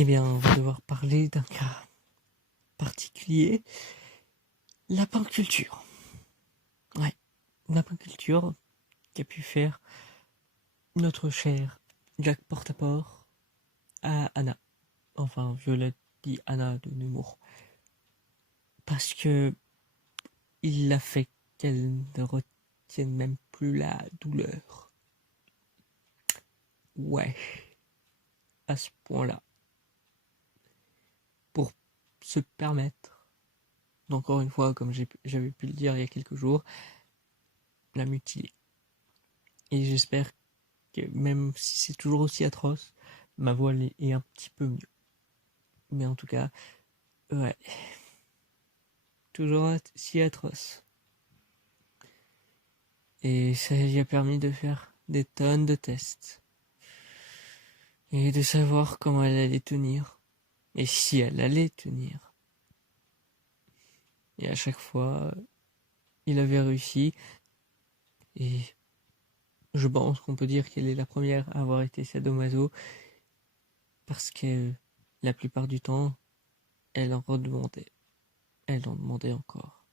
Eh bien, on va devoir parler d'un cas particulier, lapin-culture. Ouais, lapin-culture qu'a pu faire notre cher Jack Portaport à Anna. Enfin, Violette dit Anna de Nemours. Parce que il l'a fait qu'elle ne retienne même plus la douleur. Ouais, à ce point-là. Pour se permettre, encore une fois, comme j'avais pu le dire il y a quelques jours, la mutiler. Et j'espère que même si c'est toujours aussi atroce, ma voix est un petit peu mieux. Mais en tout cas, ouais, toujours si atroce. Et ça lui a permis de faire des tonnes de tests. Et de savoir comment elle allait tenir. Et si elle allait tenir. Et à chaque fois, il avait réussi. Et je pense qu'on peut dire qu'elle est la première à avoir été sadomaso. Parce que la plupart du temps, elle en redemandait. Elle en demandait encore.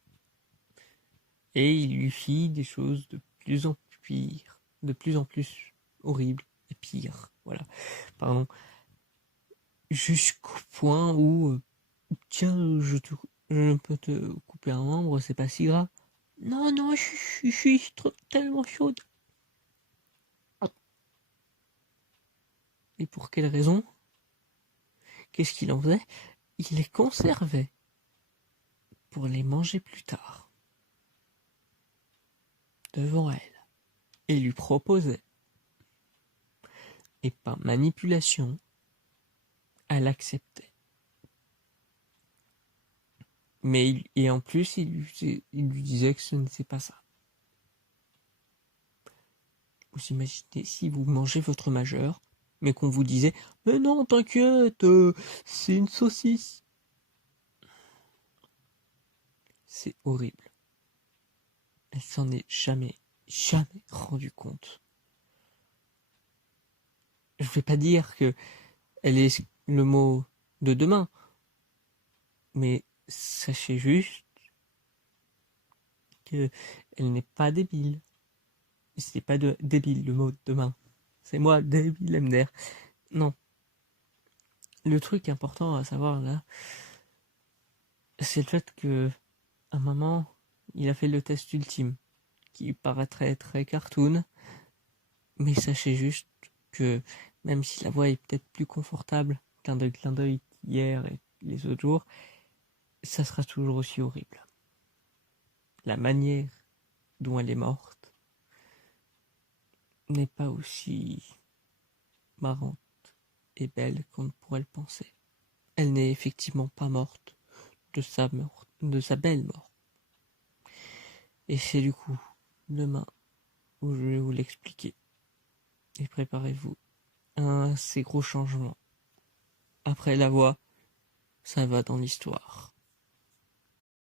Et il lui fit des choses de plus en plus pires, de plus en plus horribles et pires. Voilà, pardon. Jusqu'au point où, tiens, je peux te couper un membre, c'est pas si grave. Non, non, je suis tellement chaude. Et pour quelle raison? Qu'est-ce qu'il en faisait? Il les conservait pour les manger plus tard, devant elle, et lui proposait. Et par manipulation, elle acceptait. Et en plus, il lui disait que ce n'était pas ça. Vous imaginez si vous mangez votre majeur, mais qu'on vous disait « Mais non, t'inquiète, c'est une saucisse !» C'est horrible. Elle s'en est jamais rendu compte. Je vais pas dire que elle est le mot de demain, mais sachez juste que elle n'est pas débile. C'est pas débile le mot de demain. C'est moi, débile MDR. Non. Le truc important à savoir là, c'est le fait que à un moment, il a fait le test ultime, qui paraîtrait très cartoon, mais sachez juste que même si la voix est peut-être plus confortable clin d'œil qu'hier et les autres jours, ça sera toujours aussi horrible. La manière dont elle est morte n'est pas aussi marrante et belle qu'on pourrait le penser. Elle n'est effectivement pas morte de sa belle mort. Et c'est du coup demain où je vais vous l'expliquer. Et préparez-vous à un assez gros changement. Après la voix, ça va dans l'histoire.